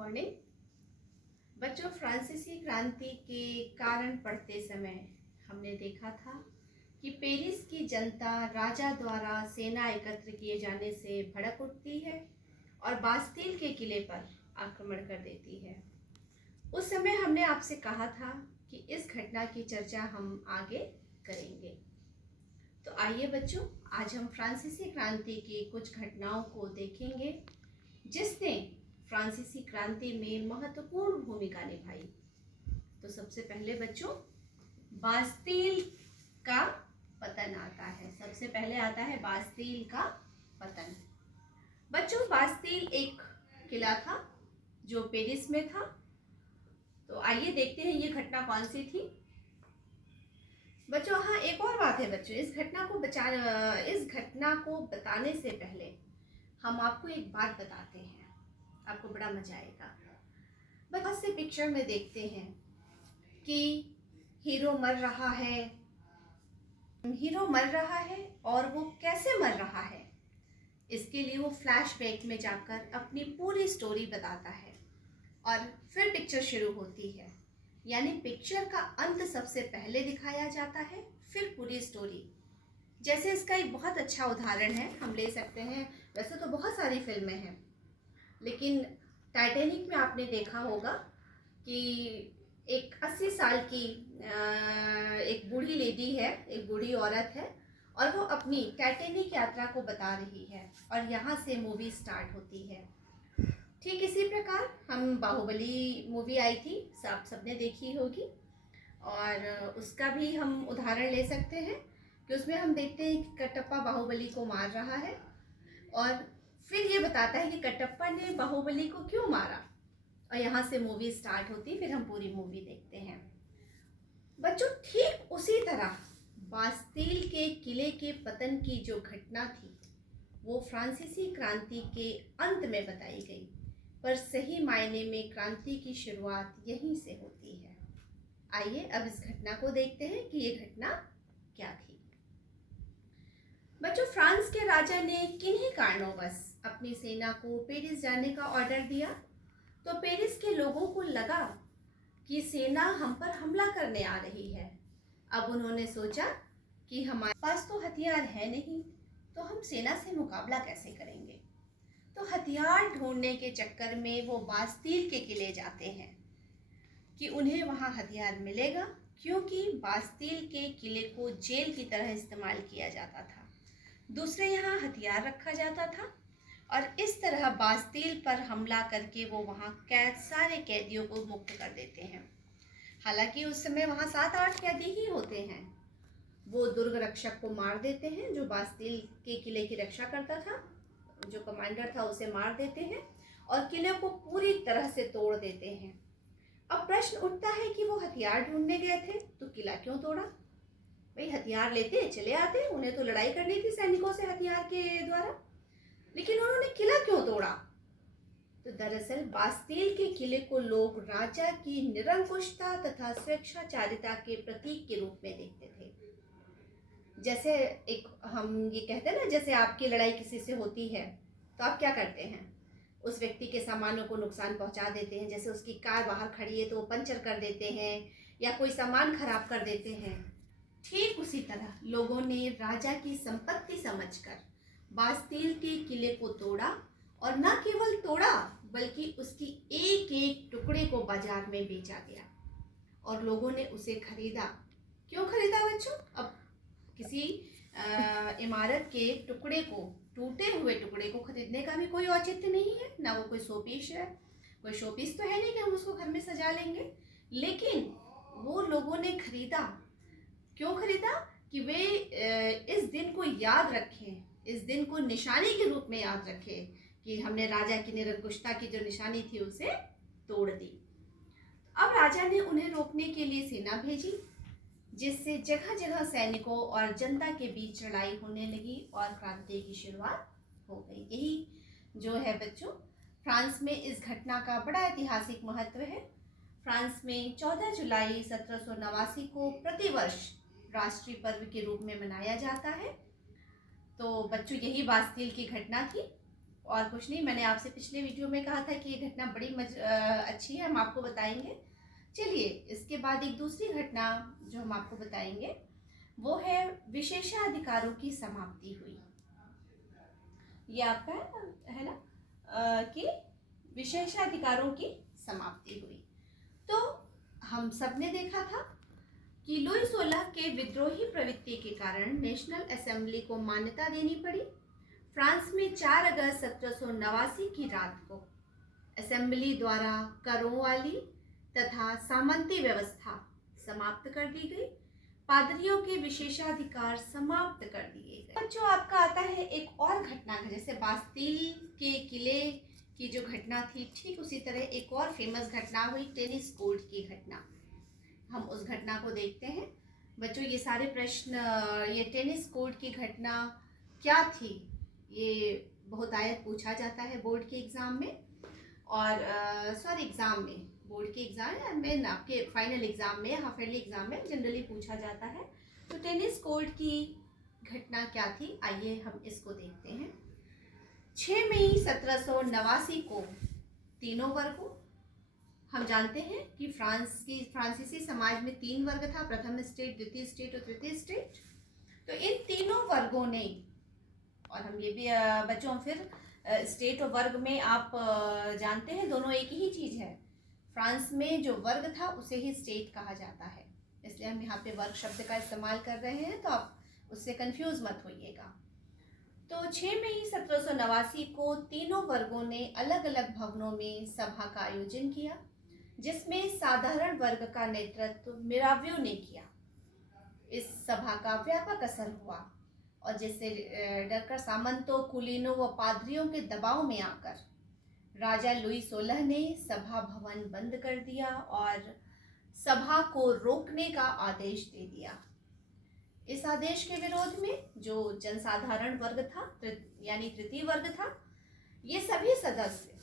Morning बच्चों। फ्रांसीसी क्रांति के कारण पढ़ते समय हमने देखा था कि पेरिस की जनता राजा द्वारा सेना एकत्र किए जाने से भड़क उठती है और बास्तील के किले पर आक्रमण कर देती है। उस समय हमने आपसे कहा था कि इस घटना की चर्चा हम आगे करेंगे। तो आइए बच्चों, आज हम फ्रांसीसी क्रांति की कुछ घटनाओं को देखेंगे जिसने फ्रांसीसी क्रांति में महत्वपूर्ण भूमिका निभाई। तो सबसे पहले बच्चों बास्तील का पतन आता है। सबसे पहले आता है बास्तील का पतन। बच्चों बास्तील एक किला था जो पेरिस में था। तो आइए देखते हैं ये घटना कौन सी थी। बच्चों हाँ, एक और बात है बच्चों, इस घटना को बताने से पहले हम आपको एक बात बताते हैं, आपको बड़ा मजा आएगा। बहुत से पिक्चर में देखते हैं कि हीरो मर रहा है और वो कैसे मर रहा है, इसके लिए वो फ्लैशबैक में जाकर अपनी पूरी स्टोरी बताता है और फिर पिक्चर शुरू होती है। यानी पिक्चर का अंत सबसे पहले दिखाया जाता है, फिर पूरी स्टोरी। जैसे इसका एक बहुत अच्छा उदाहरण है, हम ले सकते हैं। वैसे तो बहुत सारी फिल्में हैं, लेकिन टाइटैनिक में आपने देखा होगा कि एक 80 साल की एक बूढ़ी लेडी है, एक बूढ़ी औरत है और वो अपनी टाइटैनिक यात्रा को बता रही है और यहाँ से मूवी स्टार्ट होती है। ठीक इसी प्रकार हम बाहुबली मूवी आई थी, आप सबने देखी होगी, और उसका भी हम उदाहरण ले सकते हैं कि उसमें हम देखते हैं कि कटप्पा बाहुबली को मार रहा है और फिर ये बताता है कि कटप्पा ने बाहुबली को क्यों मारा, और यहाँ से मूवी स्टार्ट होती, फिर हम पूरी मूवी देखते हैं। बच्चों ठीक उसी तरह बास्तील के किले के पतन की जो घटना थी वो फ्रांसीसी क्रांति के अंत में बताई गई, पर सही मायने में क्रांति की शुरुआत यहीं से होती है। आइए अब इस घटना को देखते हैं कि ये घटना क्या थी। बच्चों फ्रांस के राजा ने किन्हीं कारणोंवश अपनी सेना को पेरिस जाने का ऑर्डर दिया। तो पेरिस के लोगों को लगा कि सेना हम पर हमला करने आ रही है। अब उन्होंने सोचा कि हमारे पास तो हथियार है नहीं, तो हम सेना से मुकाबला कैसे करेंगे। तो हथियार ढूंढने के चक्कर में वो बास्तील के किले जाते हैं कि उन्हें वहाँ हथियार मिलेगा, क्योंकि बास्तील के किले को जेल की तरह इस्तेमाल किया जाता था। दूसरे यहाँ हथियार रखा जाता था और इस तरह बास्तील पर हमला करके वो वहाँ सारे कैदियों को मुक्त कर देते हैं। हालांकि उस समय वहाँ 7-8 कैदी ही होते हैं। वो दुर्ग रक्षक को मार देते हैं, जो बास्तील के किले की रक्षा करता था, जो कमांडर था उसे मार देते हैं और किले को पूरी तरह से तोड़ देते हैं। अब प्रश्न उठता है कि वो हथियार ढूंढने गए थे तो किला क्यों तोड़ा। भाई हथियार लेते चले आते, उन्हें तो लड़ाई करनी थी सैनिकों से हथियार के द्वारा, लेकिन उन्होंने किला क्यों तोड़ा। तो दरअसल बास्तील के किले को लोग राजा की निरंकुशता तथा स्वेच्छाचारिता के प्रतीक के रूप में देखते थे। जैसे एक हम ये कहते हैं ना, जैसे आपकी लड़ाई किसी से होती है तो आप क्या करते हैं, उस व्यक्ति के सामानों को नुकसान पहुंचा देते हैं। जैसे उसकी कार बाहर खड़ी है तो वो पंचर कर देते हैं या कोई सामान खराब कर देते हैं। ठीक उसी तरह लोगों ने राजा की संपत्ति समझकर बास्तील के किले को तोड़ा, और न केवल तोड़ा बल्कि उसकी एक एक टुकड़े को बाजार में बेचा गया और लोगों ने उसे खरीदा। क्यों खरीदा बच्चों। अब किसी इमारत के टुकड़े को, टूटे हुए टुकड़े को खरीदने का भी कोई औचित्य नहीं है, ना वो कोई शोपीस है। कोई शोपीस तो है नहीं कि हम उसको घर में सजा लेंगे, लेकिन वो लोगों ने खरीदा। क्यों खरीदा कि वे इस दिन को याद रखें, इस दिन को निशानी के रूप में याद रखें कि हमने राजा की निरंकुशता की जो निशानी थी उसे तोड़ दी। अब राजा ने उन्हें रोकने के लिए सेना भेजी, जिससे जगह जगह सैनिकों और जनता के बीच लड़ाई होने लगी और क्रांति की शुरुआत हो गई। यही जो है बच्चों फ्रांस में इस घटना का बड़ा ऐतिहासिक महत्व है। फ्रांस में 14 जुलाई 1789 को प्रतिवर्ष राष्ट्रीय पर्व के रूप में मनाया जाता है। तो बच्चों यही बास्तील की घटना थी और कुछ नहीं, मैंने आपसे पिछले वीडियो में कहा था कि ये घटना बड़ी अच्छी है, हम आपको बताएंगे। चलिए, इसके बाद एक दूसरी घटना जो हम आपको बताएंगे वो है विशेषाधिकारों की समाप्ति हुई। ये आपका है ना कि विशेषाधिकारों की समाप्ति हुई। तो हम सब ने देखा था कि लुई 16 के विद्रोही प्रवृत्ति के कारण नेशनल असेंबली को मान्यता देनी पड़ी। फ्रांस में 4 अगस्त 1789 की रात को असेंबली द्वारा करों वाली तथा सामंती व्यवस्था समाप्त कर दी गई। पादरियों के विशेषाधिकार समाप्त कर दिए गए। जो आपका आता है एक और घटना, जैसे बास्तील के किले की जो घटना थी, ठीक उसी तरह एक और फेमस घटना हुई टेनिस कोर्ट की घटना। हम उस घटना को देखते हैं। बच्चों, ये सारे प्रश्न, ये टेनिस कोर्ट की घटना क्या थी, ये बहुत आयत पूछा जाता है बोर्ड के एग्ज़ाम में, और सॉरी एग्ज़ाम में, बोर्ड के एग्ज़ाम में, आपके फाइनल एग्ज़ाम में, हाफ ईयरली एग्ज़ाम में जनरली पूछा जाता है। तो टेनिस कोर्ट की घटना क्या थी, आइए हम इसको देखते हैं। 6 मई 1789 को तीनों वर्गों, हम जानते हैं कि फ्रांसीसी समाज में 3 वर्ग था, प्रथम स्टेट, द्वितीय स्टेट और तृतीय स्टेट। तो इन तीनों वर्गों ने, और हम ये भी बच्चों फिर स्टेट और वर्ग में आप जानते हैं दोनों एक ही चीज़ है। फ्रांस में जो वर्ग था उसे ही स्टेट कहा जाता है, इसलिए हम यहाँ पे वर्ग शब्द का इस्तेमाल कर रहे हैं, तो आप उससे कंफ्यूज मत होइएगा। तो 6 मई 1789 को तीनों वर्गों ने अलग अलग भवनों में सभा का आयोजन किया, जिसमें साधारण वर्ग का नेतृत्व मिराव्यो ने किया। इस सभा का व्यापक असर हुआ और जिससे डरकर सामंतों, कुलीनों व पादरियों के दबाव में आकर राजा लुई 16 ने सभा भवन बंद कर दिया और सभा को रोकने का आदेश दे दिया। इस आदेश के विरोध में जो जनसाधारण वर्ग था, यानी तृतीय वर्ग था, ये सभी सदस्य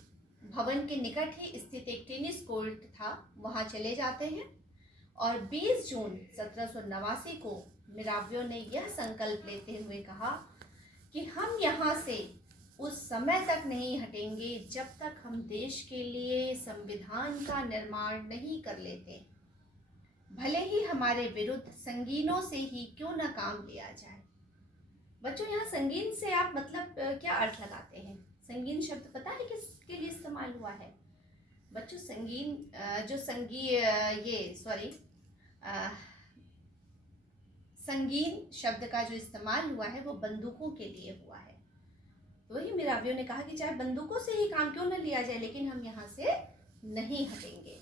भवन के निकट ही स्थित एक टेनिस कोर्ट था, वहां चले जाते हैं और 20 जून 1789 को मिराव्यो ने यह संकल्प लेते हुए कहा कि हम यहाँ से उस समय तक नहीं हटेंगे जब तक हम देश के लिए संविधान का निर्माण नहीं कर लेते, भले ही हमारे विरुद्ध संगीनों से ही क्यों न काम लिया जाए। बच्चों, यहाँ संगीन से आप मतलब क्या अर्थ लगाते हैं? संगीन शब्द पता है किसके लिए इस्तेमाल हुआ है? बच्चों, संगीन संगीन शब्द का जो इस्तेमाल हुआ है वो बंदूकों के लिए हुआ है। तो वही मिराव्यो ने कहा कि चाहे बंदूकों से ही काम क्यों न लिया जाए, लेकिन हम यहाँ से नहीं हटेंगे।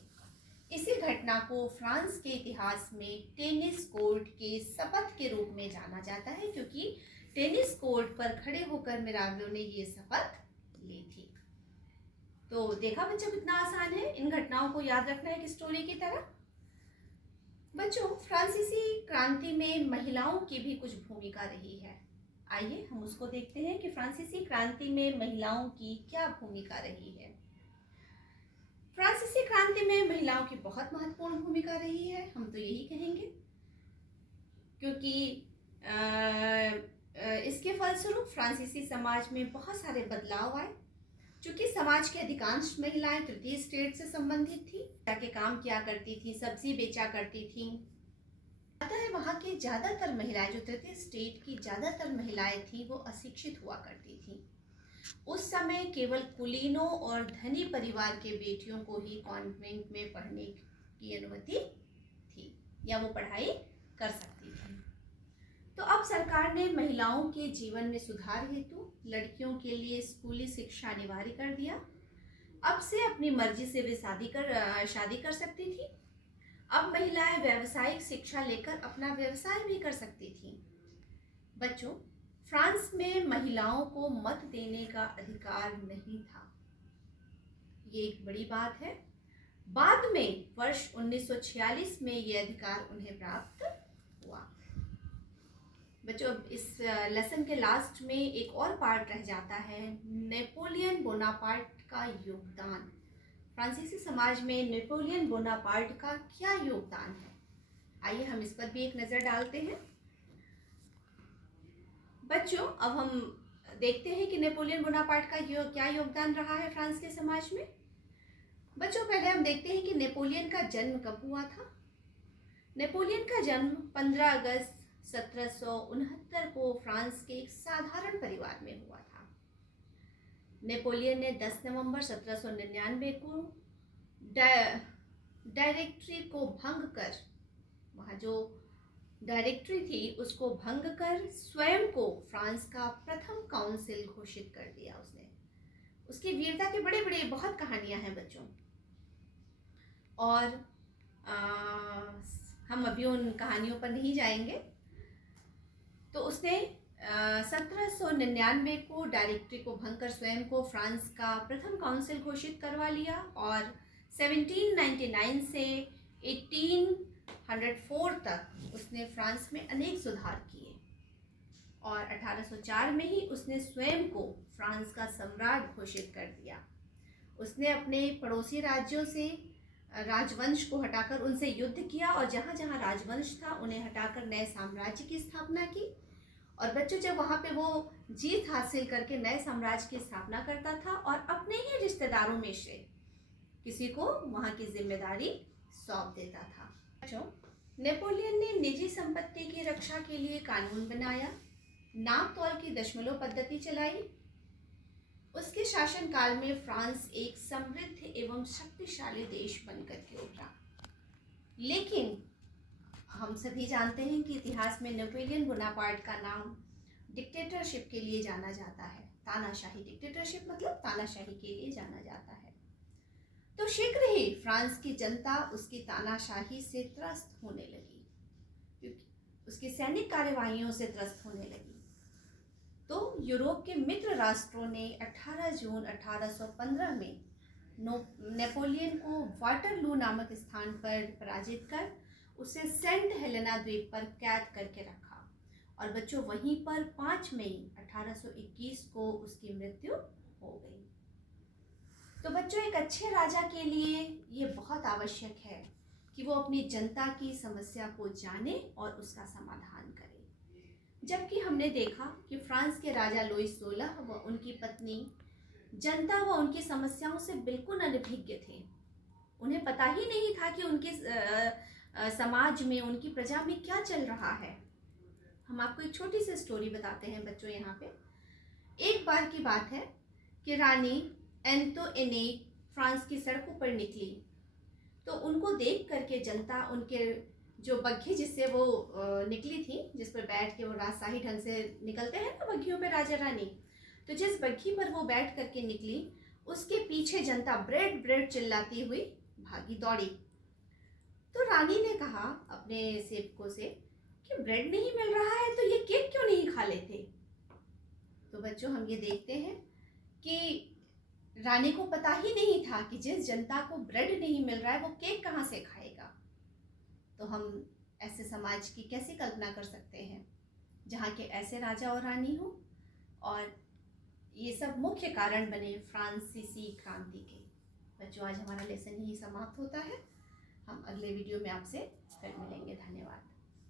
इसी घटना को फ्रांस के इतिहास में टेनिस कोर्ट के शपथ के रूप में जाना जाता है, क्योंकि टेनिस कोर्ट पर खड़े होकर मिराव्यो ने ये शपथ ली थी। तो देखा बच्चों, कितना आसान है इन घटनाओं को याद रखना एक स्टोरी की तरह। बच्चों, फ्रांसीसी क्रांति में महिलाओं की भी कुछ भूमिका रही है। आइए हम उसको देखते हैं कि फ्रांसीसी क्रांति में महिलाओं की क्या भूमिका रही है। फ्रांसीसी क्रांति में महिलाओं की बहुत महत्वपूर्ण भूमिका रही है, हम तो यही कहेंगे, क्योंकि इसके फलस्वरूप फ्रांसीसी समाज में बहुत सारे बदलाव आए। चूंकि समाज की अधिकांश महिलाएं तृतीय स्टेट से संबंधित थी, जाके काम किया करती थी, सब्जी बेचा करती थी, अतः वहाँ की ज़्यादातर महिलाएं, जो तृतीय स्टेट की ज़्यादातर महिलाएं थी, वो अशिक्षित हुआ करती थी। उस समय केवल कुलीनों और धनी परिवार के बेटियों को ही कॉन्वेंट में पढ़ने की अनुमति थी, या वो पढ़ाई कर सकती थी। तो अब सरकार ने महिलाओं के जीवन में सुधार हेतु लड़कियों के लिए स्कूली शिक्षा अनिवार्य कर दिया। अब से अपनी मर्जी से वे शादी कर सकती थी। अब महिलाएं व्यावसायिक शिक्षा लेकर अपना व्यवसाय भी कर सकती थी। बच्चों, फ्रांस में महिलाओं को मत देने का अधिकार नहीं था, ये एक बड़ी बात है। बाद में वर्ष 1946 में ये अधिकार उन्हें प्राप्त हुआ। बच्चों, इस लेसन के लास्ट में एक और पार्ट रह जाता है, नेपोलियन बोनापार्ट का योगदान। फ्रांसीसी समाज में नेपोलियन बोनापार्ट का क्या योगदान है, आइए हम इस पर भी एक नज़र डालते हैं। बच्चों, अब हम देखते हैं कि नेपोलियन बोनापार्ट का क्या योगदान रहा है फ्रांस के समाज में। बच्चों, पहले हम देखते हैं कि नेपोलियन का जन्म कब हुआ था। नेपोलियन का जन्म 15 अगस्त 1769 को फ्रांस के एक साधारण परिवार में हुआ था। नेपोलियन ने 10 नवंबर 1799 को डायरेक्टरी को भंग कर, वहाँ जो डायरेक्टरी थी उसको भंग कर स्वयं को फ्रांस का प्रथम काउंसिल घोषित कर दिया उसने। उसकी वीरता के बड़े बड़े बहुत कहानियां हैं बच्चों, और हम अभी उन कहानियों पर नहीं जाएंगे। तो उसने 1799 को डायरेक्टरी को भंग कर स्वयं को फ्रांस का प्रथम काउंसिल घोषित करवा लिया, और 1799 से 1804 तक उसने फ्रांस में अनेक सुधार किए, और 1804 में ही उसने स्वयं को फ्रांस का सम्राट घोषित कर दिया। उसने अपने पड़ोसी राज्यों से राजवंश को हटाकर उनसे युद्ध किया, और जहाँ जहाँ राजवंश था उन्हें हटाकर नए साम्राज्य की स्थापना की। और बच्चों, जब वहाँ पे वो जीत हासिल करके नए साम्राज्य की स्थापना करता था और अपने ही रिश्तेदारों में से किसी को वहाँ की जिम्मेदारी सौंप देता था। बच्चों, नेपोलियन ने निजी संपत्ति की रक्षा के लिए कानून बनाया, नाप तौल की दशमलव पद्धति चलाई। उसके शासनकाल में फ्रांस एक समृद्ध एवं शक्तिशाली देश बनकर के उभरा। लेकिन हम सभी जानते हैं कि इतिहास में नेपोलियन बोनापार्ट का नाम डिक्टेटरशिप के लिए जाना जाता है। तानाशाही, डिक्टेटरशिप मतलब तानाशाही के लिए जाना जाता है। तो शीघ्र ही फ्रांस की जनता उसकी तानाशाही से त्रस्त होने लगी, क्योंकि उसकी सैनिक कार्यवाहियों से त्रस्त होने लगी। तो यूरोप के मित्र राष्ट्रों ने 18 जून 1815 में नेपोलियन को वाटरलू नामक स्थान पर पराजित कर उसे सेंट हेलेना द्वीप पर कैद करके रखा, और बच्चों वहीं पर 5 मई 1821 को उसकी मृत्यु हो गई। तो बच्चों, एक अच्छे राजा के लिए ये बहुत आवश्यक है कि वो अपनी जनता की समस्या को जाने और उसका समाधान करे। जबकि हमने देखा कि फ्रांस के राजा लुईस 16 व उनकी पत्नी जनता व उनकी समस्याओं से बिल्कुल अनभिज्ञ थे। उन्हें पता ही नहीं था कि उनके समाज में, उनकी प्रजा में क्या चल रहा है। हम आपको एक छोटी सी स्टोरी बताते हैं बच्चों। यहाँ पे एक बार की बात है कि रानी एंटोइनेट फ्रांस की सड़कों पर निकली, तो उनको देख करके जनता, उनके जो बग्घी जिससे वो निकली थी, जिस पर बैठ के वो राजशाही ढंग से निकलते हैं ना बग्घियों पे राजा रानी, तो जिस बग्घी पर वो बैठ करके निकली उसके पीछे जनता ब्रेड ब्रेड चिल्लाती हुई भागी दौड़ी। तो रानी ने कहा अपने सेवकों से कि ब्रेड नहीं मिल रहा है तो ये केक क्यों नहीं खा लेते। तो बच्चों, हम ये देखते हैं कि रानी को पता ही नहीं था कि जिस जनता को ब्रेड नहीं मिल रहा है वो केक कहाँ से खाएगा। तो हम ऐसे समाज की कैसे कल्पना कर सकते हैं जहाँ के ऐसे राजा और रानी हो, और ये सब मुख्य कारण बने फ्रांसीसी क्रांति के। बच्चों, आज हमारा लेसन यही समाप्त होता है। हम अगले वीडियो में आपसे फिर मिलेंगे। धन्यवाद।